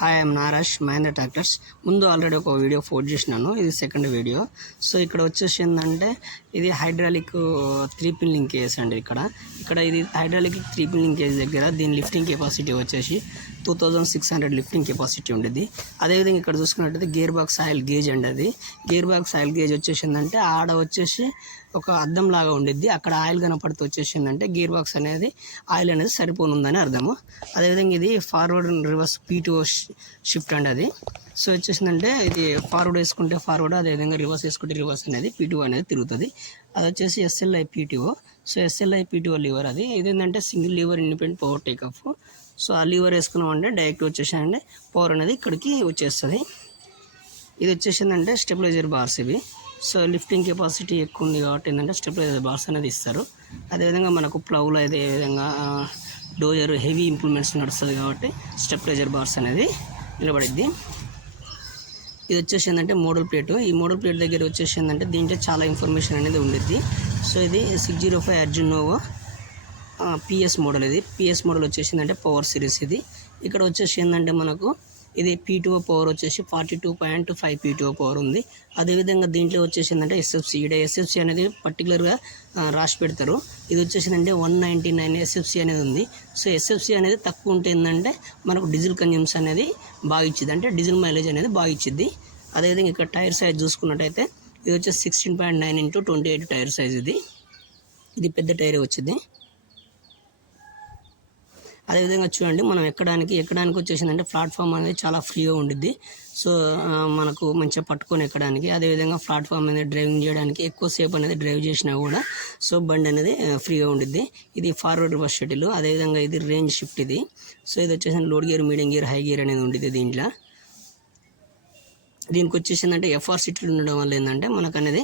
Hi I'm Naresh Mahindra tractors. ముందు already ఒక video post చేసినాను, ఇది సెకండ్ వీడియో. సో ఇక్కడ వచ్చేసి ఏంటంటే ఇది హైడ్రాలిక్ 3-పిన్ లింకేజ్ అండి. ఇక్కడ ఇది హైడ్రాలిక్ 3-పిన్ లింకేజ్ దగ్గర దీని లిఫ్టింగ్ కెపాసిటీ వచ్చేసి 2600 లిఫ్టింగ్ కెపాసిటీ ఉండేది. అదేవిధంగా ఇక్కడ చూసుకున్నట్టయితే గేర్ బాక్స్ ఆయిల్ గేజ్ అండి. అది గేర్ బాక్స్ ఆయిల్ గేజ్ వచ్చేసిందంటే ఆడ వచ్చేసి ఒక అద్దం లాగా ఉండిద్ది. అక్కడ ఆయిల్ కనపడితే వచ్చేసిందంటే గేర్ బాక్స్ అనేది ఆయిల్ అనేది సరిపోనుందని అర్థము. అదేవిధంగా ఇది ఫార్వర్డ్ రివర్స్ P2O షిఫ్ట్ అండి. అది సో వచ్చేసిందంటే ఇది ఫార్వర్డ్ వేసుకుంటే ఫార్వర్డ్, అదేవిధంగా రివర్స్ వేసుకుంటే రివర్స్ అనేది P2O అనేది తిరుగుతుంది. అది వచ్చేసి SLI P2O. So SLI P2O liver అది. ఇదేంటంటే single liver independent power take off. So ఆ లివర్ వేసుకున్నామంటే డైరెక్ట్ వచ్చేసాయంటే పవర్ అనేది ఇక్కడికి వచ్చేస్తుంది. ఇది వచ్చేసిందంటే స్టెబిలైజర్ బార్స్ ఇవి. సో లిఫ్టింగ్ కెపాసిటీ ఎక్కువ ఉంది కాబట్టి ఏంటంటే స్టెబిలైజర్ బార్స్ అనేది ఇస్తారు. అదేవిధంగా మనకు ప్లౌలో అదేవిధంగా డోజర్ హెవీ ఇంప్లిమెంట్స్ నడుస్తుంది కాబట్టి స్టెబిలైజర్ బార్స్ అనేది నిలబడిద్ది. ఇది వచ్చేసి ఏంటంటే మోడల్ ప్లేట్. ఈ మోడల్ ప్లేట్ దగ్గర వచ్చేసి ఏంటంటే దీంట్లో చాలా ఇన్ఫర్మేషన్ అనేది ఉండిద్ది. సో ఇది 605 అర్జునోవో PS మోడల్. ఇది PS మోడల్ వచ్చేసిందంటే పవర్ సిరీస్. ఇది ఇక్కడ వచ్చేసి ఏంటంటే మనకు ఇది P2O పవర్ వచ్చేసి 42.5 P2O పవర్ ఉంది. అదేవిధంగా దీంట్లో వచ్చేసిందంటే SFC. ఇక్కడ SFC అనేది పర్టికులర్గా రాసి పెడతారు. ఇది వచ్చేసిందంటే 199 SFC అనేది ఉంది. సో SFC అనేది తక్కువ ఉంటే ఏంటంటే మనకు డీజిల్ కన్జ్యూమ్స్ అనేది బాగా ఇచ్చింది, అంటే డీజిల్ మైలేజ్ అనేది బాగా ఇచ్చింది. అదేవిధంగా ఇక్కడ టైర్ సైజ్ చూసుకున్నట్టయితే ఇది వచ్చేసి 16.9 x 28 టైర్ సైజ్. ఇది పెద్ద టైర్ వచ్చింది. అదేవిధంగా చూడండి, మనం ఎక్కడానికి వచ్చేసిందంటే ప్లాట్ఫామ్ అనేది చాలా ఫ్రీగా ఉండిద్ది. సో మనకు మంచిగా పట్టుకొని ఎక్కడానికి, అదేవిధంగా ప్లాట్ఫామ్ అనేది డ్రైవింగ్ చేయడానికి ఎక్కువసేపు అనేది డ్రైవ్ చేసినా కూడా సో బండి అనేది ఫ్రీగా ఉండిద్ది. ఇది ఫార్వర్డ్ రివర్స్ షటిల్. అదేవిధంగా ఇది రేంజ్ షిఫ్ట్. ఇది సో ఇది వచ్చేసి load gear, medium gear, high gear అనేది ఉండిద్ది దీంట్లో. దీనికి వచ్చేసిందంటే FR సిటీలు ఉండడం వల్ల ఏంటంటే మనకు అనేది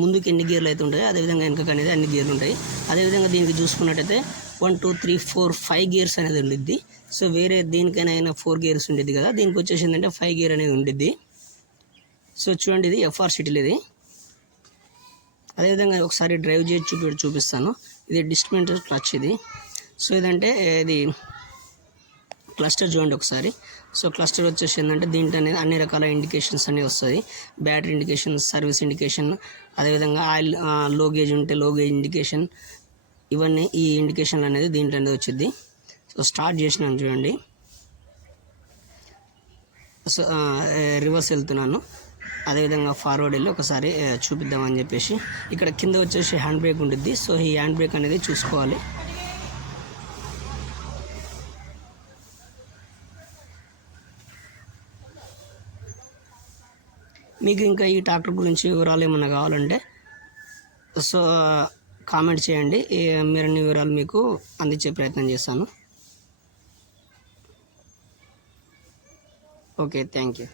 ముందుకు ఎన్ని గేర్లు అయితే ఉంటాయి, అదేవిధంగా వెనకకు అనేది అన్ని గేర్లు ఉంటాయి. అదేవిధంగా దీనికి చూసుకున్నట్టయితే 1 2 3 4 5 గేర్స్ అనేది ఉండిద్ది. సో వేరే దేనికైనా 4 గేర్స్ ఉండిద్ది కదా, దీనికి వచ్చేసిందంటే 5 గేర్ అనేది ఉండిద్ది. సో చూడండి, ఇది FR సిటీలు. ఇది అదేవిధంగా ఒకసారి డ్రైవ్ చేసి చూపిస్తాను. ఇది డిస్ట్రిబ్యూటర్ క్లచ్. ఇది సో ఇదంటే ఇది క్లస్టర్ చూడండి ఒకసారి. సో క్లస్టర్ వచ్చేసి ఏంటంటే దీంట్లో అనేది అన్ని రకాల ఇండికేషన్స్ అనేవి వస్తుంది. బ్యాటరీ ఇండికేషన్, సర్వీస్ ఇండికేషన్, అదేవిధంగా ఆయిల్ లో గేజ్ ఉంటే లో గేజ్ ఇండికేషన్, ఇవన్నీ ఈ ఇండికేషన్లు అనేది దీంట్లో అనేది వచ్చింది. సో స్టార్ట్ చేసినాను చూడండి. సో రివర్స్ వెళ్తున్నాను, అదేవిధంగా ఫార్వర్డ్ వెళ్ళి ఒకసారి చూపిద్దామని చెప్పేసి. ఇక్కడ కింద వచ్చేసి హ్యాండ్ బ్రేక్ ఉంటుంది. సో ఈ హ్యాండ్ బ్రేక్ అనేది చూసుకోవాలి. మీకు ఇంకా ఈ ట్రాక్టర్ గురించి వివరాలు ఏమైనా కావాలంటే సో కామెంట్ చేయండి, మరిన్ని వివరాలు మీకు అందించే ప్రయత్నం చేస్తాను. Okay, thank you.